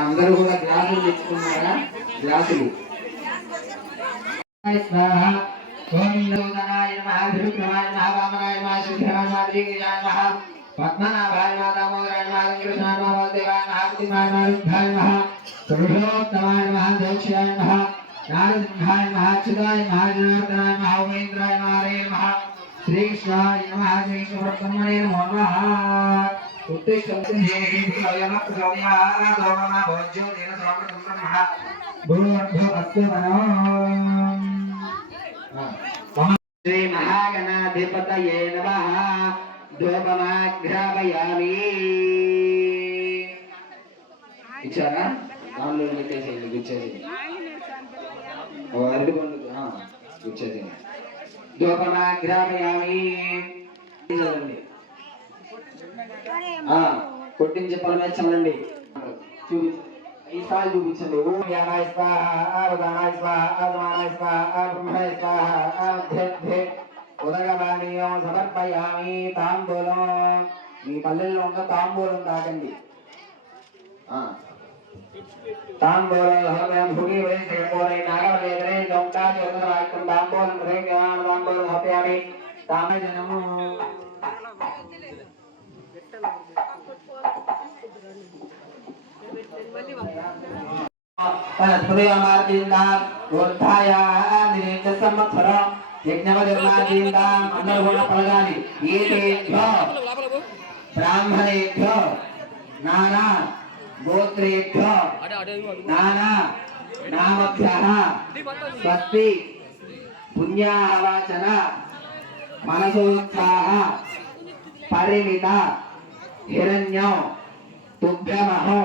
అందరూ కూడా గ్లాసులు తెచ్చుకున్నారా? గ్లాసులు పద్మనాభాయ దామోదరాయ కృష్ణాయ దేవాయ మహాకృష్ణాయ పురుషోత్తమాయ మహాదేక్షాయ నారసింహాయ మహాచ్యుతాయ మహాజనార్దనాయ మహోమేంద్రాయ నారే నమః శ్రీకృష్ణాయ నమః శ్రీకృష్ణపరబ్రహ్మణే నమో నమః శ్రీ మహాగణాధిపతయే నమః ధూపమాఘ్రాపయామి. ఇచ్చారా? దానిలో పెట్టేసేయండి, గుచ్చేసేయండి. అరటి పండు గుచ్చేసేయండి. ధూపమాఘ్రాపయామి. కొట్టించి పొలమే చల్లండి. ఈసారి చూపించండి. ఓం యానాయ స్వాహ ఉదానాయ స్వాహ ఆగమానాయ స్వాహ బ్రహ్మణాయ స్వాహ ఉదగమానీయం సమర్పయామి. తాంబూలం మీ పల్లెల్లో ఉన్న తాంబూలం తాకండి. తాంబూలం భూమి వేసేపోయి నాగవలేదరే దొంకాచి వాక్యం తాంబూలం తాంబూలం హోపయామి. తామజనము బ్రాహ్మణేభ్యో నానా గోత్రేభ్యో నానా నామభ్యః స్వస్తి పుణ్యాహవాచన మనసోత్సాహ పరిమిత హిరణ్యం తుభ్యమహో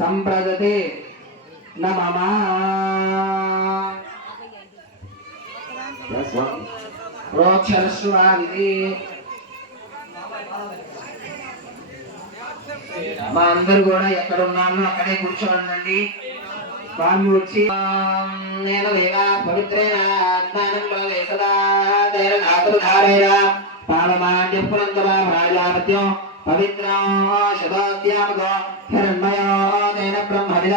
సంప్రదతే నమః. ప్రోక్షరస్వామిది. మా అందరూ కూడా ఎక్కడ ఉన్నామో అక్కడే కూర్చోండి. స్వామి వచ్చి నేను దేవా పవిత్రేణ ప్రాజాపత్యం పవిత్రం శతాద్యామగో హిరణ్మయో తేన బ్రహ్మవిద.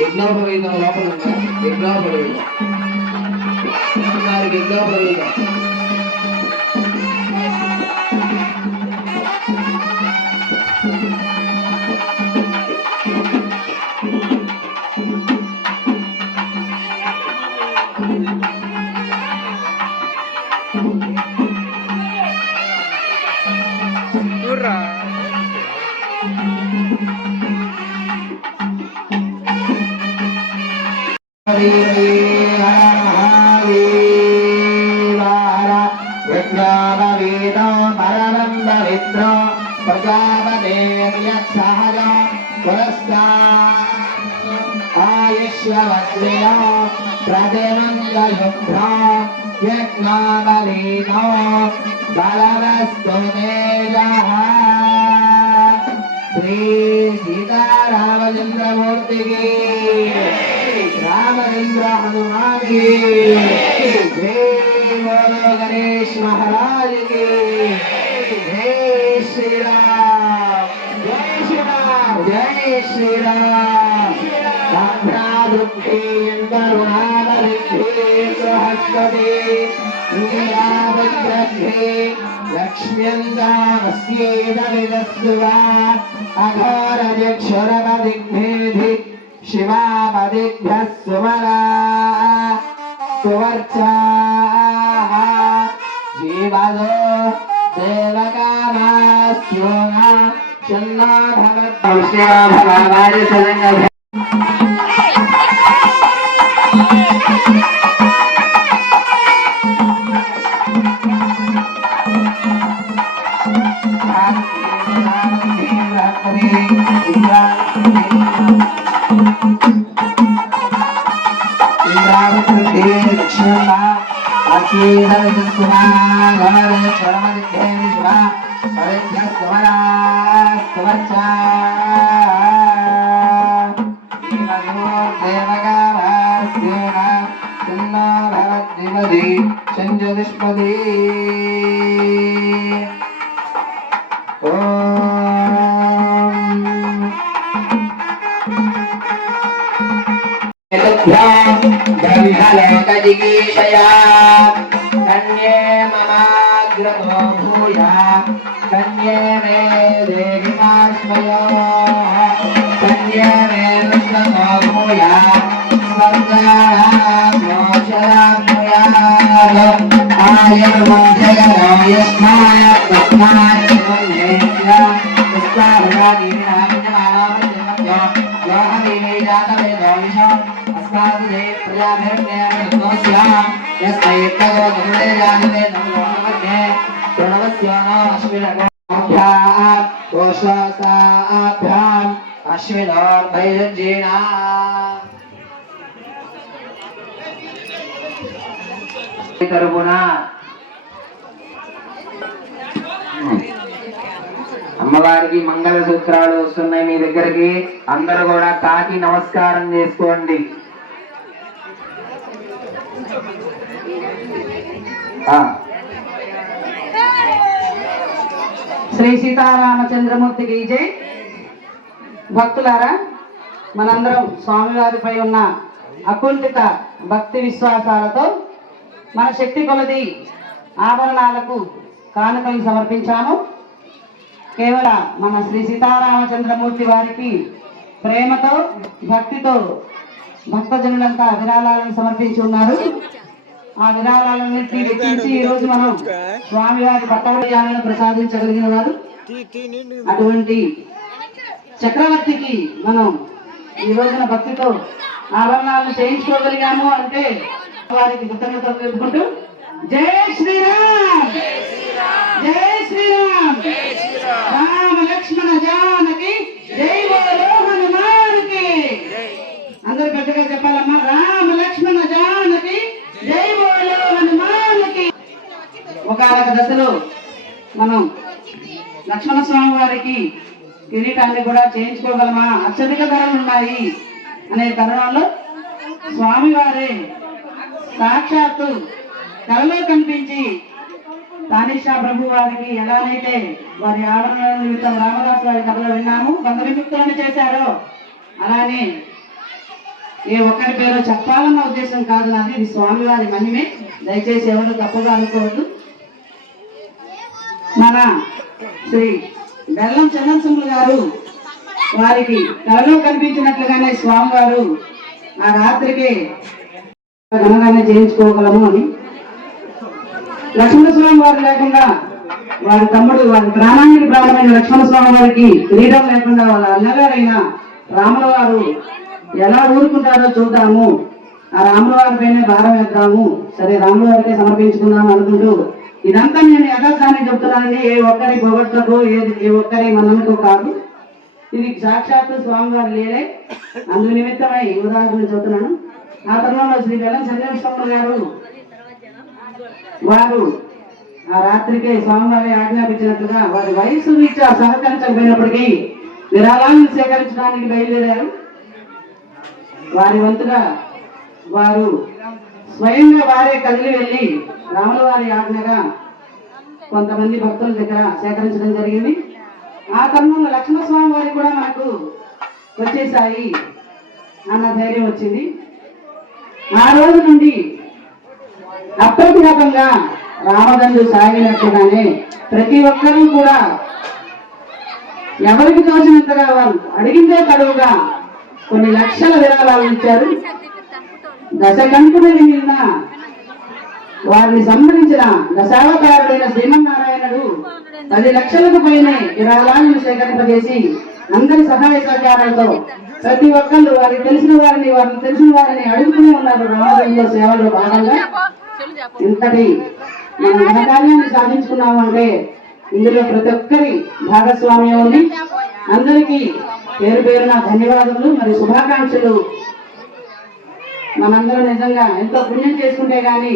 యజ్ఞోపవీతం లోపల ఉందా? యజ్ఞోపవీతం యజ్ఞోపవీతం శ్రీ సీతారామచంద్రమూర్తికి రామచంద్ర హనుమానికి జై బోలో గణేష్ మహారాజ్ కి జై శ్రీరామ్ జై శ్రీరామ్ జై శ్రీరామ్ సాక్షాదుక్తి సహస్రతి లక్ష్మ్యంగామస్యేదవిదస్సువా అఘోరజక్షరపదిగ్నేధి శివాపదిభ్యः సుమరా సువర్చాః జీవదో దేవకామాస్యోనా చన్నా భగవద్భావారి సరంగ ब्रह्मलोकजिगीषया कन्ये ममाग्रतो भूया कन्ये मे देहि माश्मयो कन्ये मे विष्णतो भूया स्वर्गामोक्षरामयाद आयुर्मध्यगनो यस्मात् तस्मात् शिवन्येभ्य तस्माभगागिनामिन्यमानामृतिमभ्यो योहमीमे जातवेदो विशो अस्मादिदे प्रजाभिर्ज्ञानोस्याम् यस्मै तगो गरुडे जानवे नमो नमः प्रणवस्यानो अश्विनगोभ्याम् कोशसाभ्याम् अश्विनोर्भैरज्येना తరపున అమ్మవారికి మంగళ సూత్రాలు వస్తున్నాయి మీ దగ్గరికి. అందరూ కూడా తాకి నమస్కారం చేసుకోండి. శ్రీ సీతారామచంద్రమూర్తికి జై. భక్తులారా, మనందరం స్వామివారిపై ఉన్న అకుంఠిత భక్తి విశ్వాసాలతో మన శక్తి కొలది ఆభరణాలకు కానుకలు సమర్పించాము. కేవలం మన శ్రీ సీతారామచంద్రమూర్తి వారికి ప్రేమతో భక్తితో భక్తజనులంతా విరాళాలను సమర్పించి ఉన్నారు. ఆ విరాళాలన్నింటినీ వెచ్చించి ఈ రోజు మనం స్వామివారి పట్టవయాలను ప్రసాదించగలిగిన వారు. అటువంటి చక్రవర్తికి మనం ఈ రోజున భక్తితో ఆభరణాలను చేయించుకోగలిగాము అంటే వారికి కృతజ్ఞతలు తెలుపుకుంటూ జై శ్రీరామ్, జై శ్రీరామ్, రామ లక్ష్మణ జానకి జై బోలో హనుమాన్కి. అందరు పెద్దగా చెప్పాలమ్మా, రామ లక్ష్మణ జానకి జై బోలో హనుమాన్కి. ఒకనొక దశలో మనం లక్ష్మణ స్వామి వారికి కిరీటాన్ని కూడా చేయించుకోగలమా, అత్యధిక ధరలు ఉన్నాయి అనే తరుణంలో స్వామివారే సాక్షాత్తు కలలో కనిపించి తానిషా ప్రభు వారికి ఎలానైతే వారి ఆవరణ నిమిత్తం రామదాసు వారి కథలో విన్నాము, బంధ విముక్తులను చేశారో అలానే ఏ ఒక్కరి పేరో చెప్పాలన్న ఉద్దేశం కాదు నాది, ఇది స్వామివారి మహిమే. దయచేసి ఎవరు తప్పుగా అనుకోవద్దు. మన శ్రీ బెల్లం చంద్రసింహులు గారు వారికి కలలో కనిపించినట్లుగానే స్వామివారు ఆ రాత్రికి ఘనంగానే చేయించుకోగలము అని. లక్ష్మణస్వామి వారు లేకుండా వారి తమ్ముడు, వారి ప్రాణానికి ప్రాణమైన లక్ష్మణస్వామి వారికి కిరీటం లేకుండా వాళ్ళ అన్నగారైన రాముల వారు ఎలా ఊరుకుంటారో చూద్దాము, ఆ రాముల వారిపైనే భారం వేద్దాము, సరే రాముల వారికే సమర్పించుకుందాము అనుకుంటూ ఇదంతా నేను యథార్థాన్ని చెప్తున్నానని ఏ ఒక్కరి పొగడ్తకు ఏ ఒక్కరి మనకు కాదు, ఇది సాక్షాత్తు స్వామివారి లేలే. అందు నిమిత్తమై ఉదాహరణ చెబుతున్నాను. ఆ తరుణంలో శ్రీ బెల్లం చంద్రస్వామి గారు వారు ఆ రాత్రికే స్వామివారి ఆజ్ఞాపించినట్లుగా వారి వయసు రీత్యా సహకరించకపోయినప్పటికీ విరాళాలను సేకరించడానికి బయలుదేరారు. వారి వంతుగా వారు స్వయంగా వారే కదిలి వెళ్ళి రాముల వారి ఆజ్ఞగా కొంతమంది భక్తుల దగ్గర సేకరించడం జరిగింది. ఆ తరుణంలో లక్ష్మణస్వామి వారికి కూడా మనకు వచ్చేసాయి అన్న ధైర్యం వచ్చింది. ఆ రోజు నుండి అప్రతిహతంగా రామదండు సాగినట్టుగానే ప్రతి ఒక్కరూ కూడా ఎవరికి తోచినంతగా వారు అడిగిందే తడువుగా కొన్ని లక్షల విరాళాలు ఇచ్చారు. దశకంఠుని నిన్న వారిని సంహరించిన దశావతారుడైన శ్రీమన్నారాయణుడు 10 లక్షలకు పైనే విరాళాలను సేకరింపజేసి అందరి సహాయ సహకారాలతో ప్రతి ఒక్కళ్ళు వారికి తెలిసిన వారిని అడుగుతూనే ఉన్నారు. రామదంలో సేవలో భాగంగా ఇంతటి మనం ఘనకార్యాన్ని సాధించుకున్నాము అంటే ఇందులో ప్రతి ఒక్కరి భాగస్వామ్యం ఉంది. అందరికీ పేరు పేరున ధన్యవాదములు మరియు శుభాకాంక్షలు. మనందరం నిజంగా ఎంతో పుణ్యం చేసుకుంటే గాని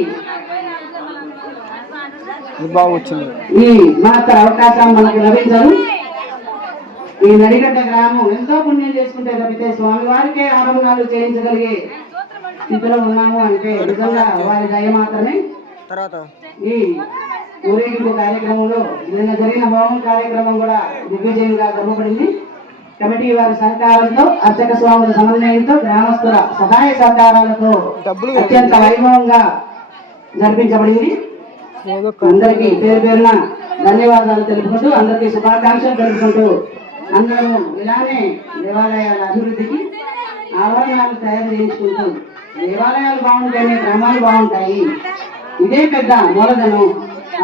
ఈ మహత్తర అవకాశం మనకు లభించదు. ఈ నడిగడ్డ గ్రామం ఎంతో పుణ్యం చేసుకుంటే తప్పితే స్వామివారికే ఆభరణాలు చేయించగలిగే స్థితిలో ఉన్నాము అంటే నిజంగా వారి దయ మాత్రమే. ఈ ఊరేగింపు కార్యక్రమంలో నిన్న జరిగిన హోమం కార్యక్రమం కూడా దిగ్విజయంగా జరగబడింది. కమిటీ వారి సహకారంతో, అర్చక స్వాముల సమన్వయంతో, గ్రామస్తుల సహాయ సహకారాలతో అత్యంత వైభవంగా జరిపించబడింది. అందరికీ పేరు పేరున ధన్యవాదాలు తెలుపుకుంటూ, అందరికీ శుభాకాంక్షలు తెలుపుకుంటూ, అందరూ ఇలానే దేవాలయాల అభివృద్ధికి ఆవరణాలు తయారు చేయించుకుంటూ, దేవాలయాలు బాగుంటేనే గ్రామాలు బాగుంటాయి, ఇదే పెద్ద మూలధనం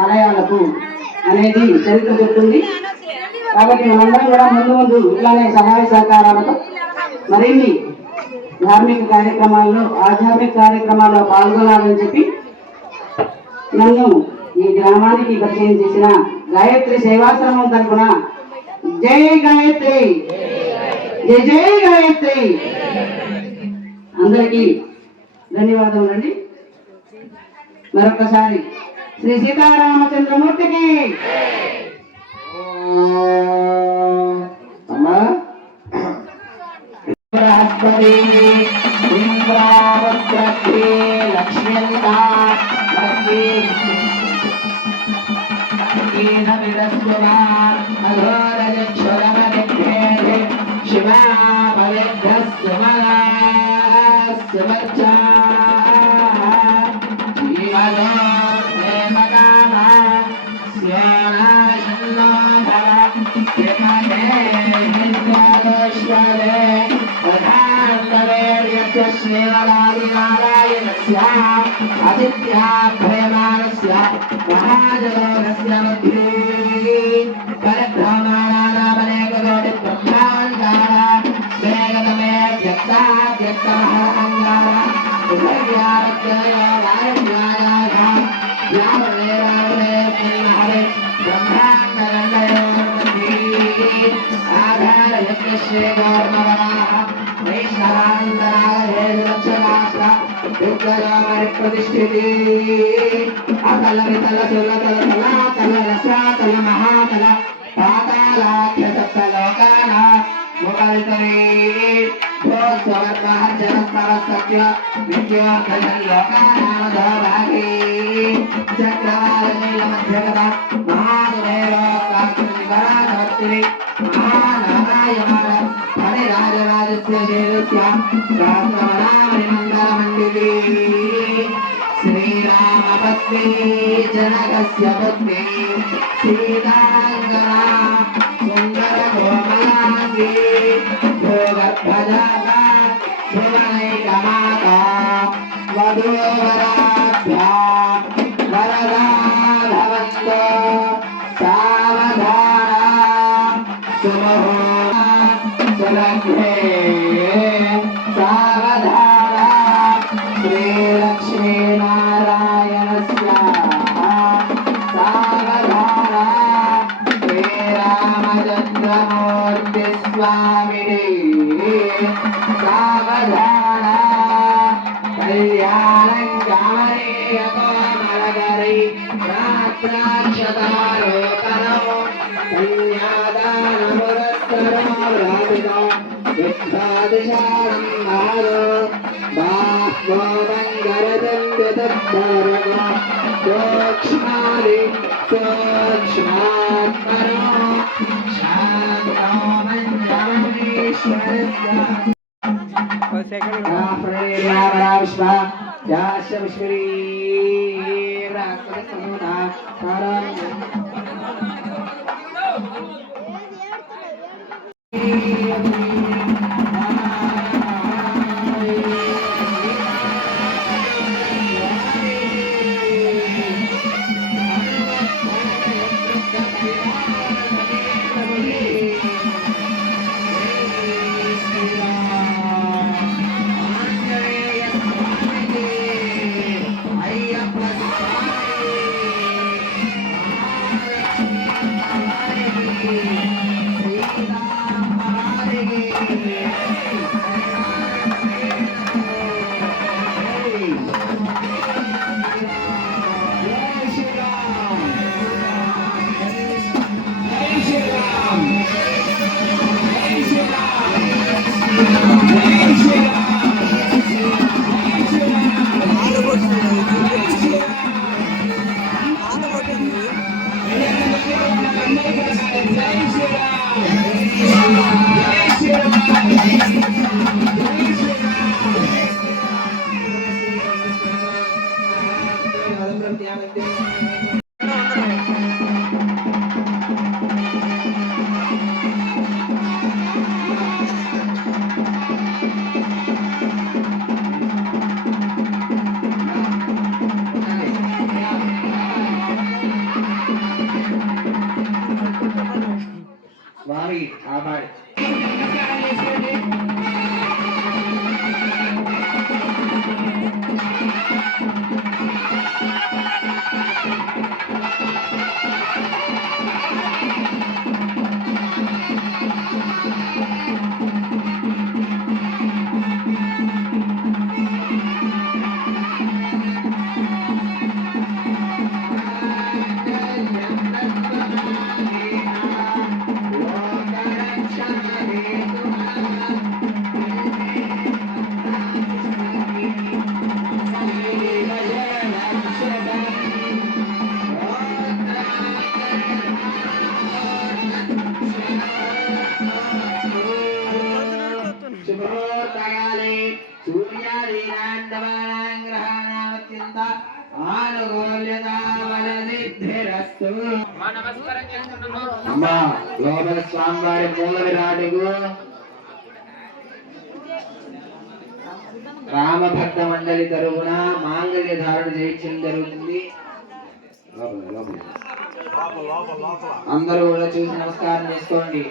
ఆలయాలకు అనేది చరిత్ర చెప్తుంది. కాబట్టి మనందరం కూడా ముందు ఇట్లానే సహాయ సహకారాలతో మరిన్ని ధార్మిక కార్యక్రమాల్లో, ఆధ్యాత్మిక కార్యక్రమాల్లో పాల్గొనాలని చెప్పి నన్ను ఈ గ్రామానికి పరిచయం చేసిన గాయత్రి సేవాశ్రమం తరఫున జై గాయత్రి, జై జై గాయత్రి, అందరికీ ధన్యవాదములు అండి. మరొకసారి శ్రీ సీతారామచంద్రమూర్తికి. బృహస్పతి ఇంద్రావృత్తి లక్ష్మీంద్ర శివా Sri Narayana आदित्याभयमानस्य महाजगस्य मध्ये परब्रह्मणानामनेककोटिब्रह्माण्डाः वेगतमे व्यक्ताव्यक्तमहरमङ्गाः उभयाद्वयोगायज्ञायाः यावने रावणे हरे ब्रह्माण्डगण्डयोर्मध्ये आधारयज्ञश्रेगोर्मवराः वैष्णवान्तराय लक्षणास्त्र प्रतिष्ठिति अतल वितल सुलतल तलातल रसातल महातल पातालाख्य सप्तलोकान मुकल्तरी भोस्वर्महर्जनस्तवस्तभ्य विद्योर्धनलोकानामधोभागे चक्रवालनीलमध्यगत महानुमेरोकाकृतिवरानवर्तिनि महानारायण फणिराजराजस्य शेरस्य सहस्रवनामणिमण्डलमण्डिते श्रीरामपत्नी जनकस्य पत्नी सीताङ्गना सुन्दरकोमलाङ्गी भोगर्भजाता भुवनैकमाता वधूवराभ्यां वरदा भवन्तु सावधाना सुमुहूर्ता सुलग्ने सावधाना श्रीलक्ष्मीनारायणस्य सावधाना श्रीरामचन्द्रमूर्तिस्वामिने सावधाना कल्याणं कामनीयकोमलकरी रात्राक्षतारोपणो कन्यादानमुरस्तरो विद्धादिशानं महारो बाह्वमङ्गलदण्डतद्भरगो सूक्ष्मादि सूक्ष्मात्मनो शान्तो मञ्जमनीश्वरस्य रामराविश्वा यास्यमिश्वरी राकृतसमुदा Mari, abai. అమ్మా లోపల స్వామివారి మూల విరాటుకు రామభక్త మండలి తరపున మాంగళ్య ధారణ చేయించడం జరుగుతుంది. అందరూ కూడా చూసి నమస్కారం చేసుకోండి.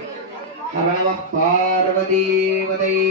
హర నమః పార్వతీపతయే.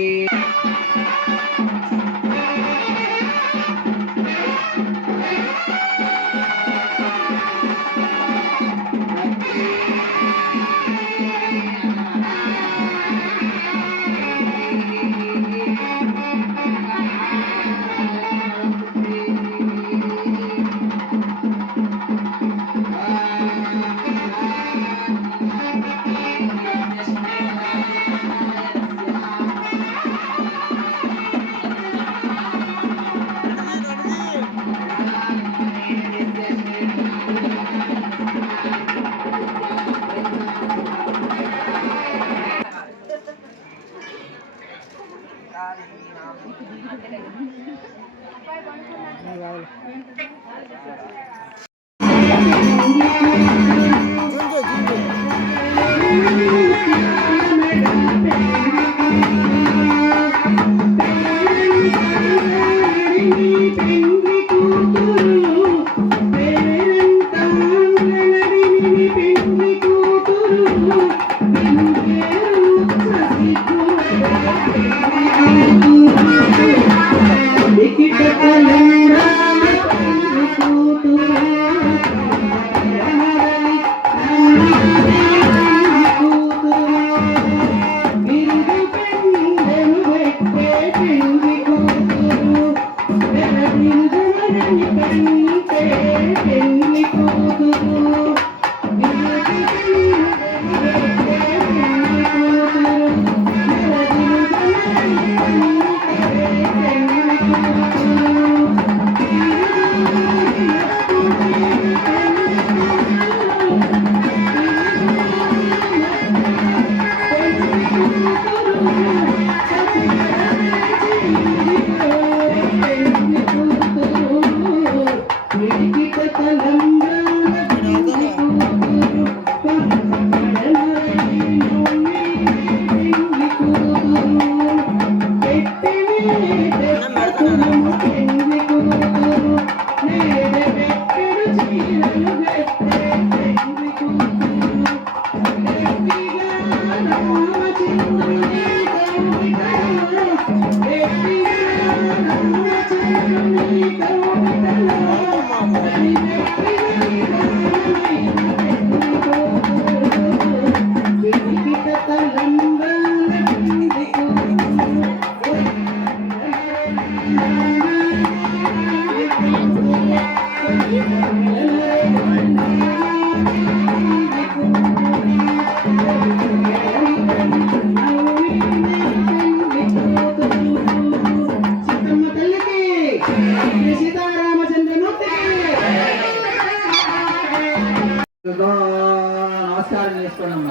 నమస్కారం చేసుకోండి.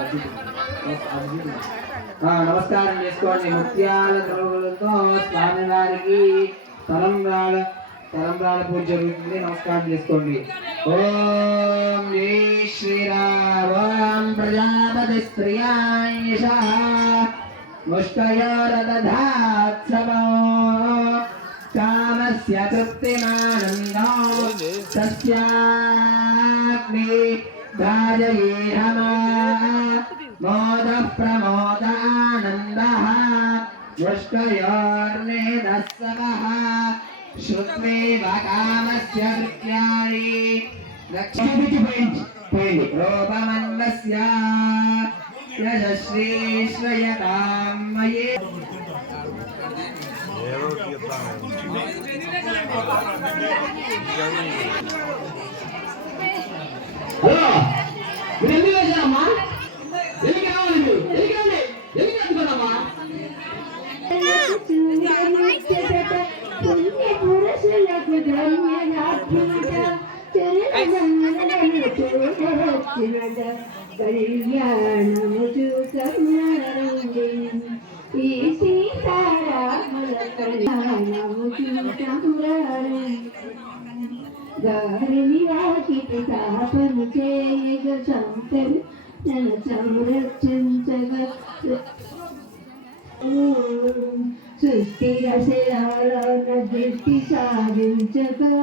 నమస్కారం చేసుకోండి. ముత్యాల ద్రవ్యలతో స్వామి వారికి తలంబ్రాల పూజ జరుగుతుంది. నమస్కారం చేసుకోండి. ఓం జై శ్రీరామ్. ఓం ప్రజాపతి స్త్రియాయ ముష్టయోరదధాత్సవో కామస్య తృప్తిమానందో తస్యాగ్ని ధారయేహమా మోద ప్రమోద ఆనందః ముష్టయోర్నేదస్సవః శ్రుత్వేవ కామస్య కృత్యాని లక్ష్మీపోయింది రూపమన్వస్య యశస్వీ శ్రయతాం మయే. హలో మీరు ఎందుకు వేశారమ్మా? ఎందుకు రావాలి? మీరు ఎందుకు అందుకున్నామ్మా? కళ్యాణము చూసండి ఈ సీతారాముల కళ్యాణము చూసండి గారిని వాకిటి తాపము చేయగ సంతరు నన్ను సంరక్షించగా సృష్టి రచనలోన దృష్టి సారించగా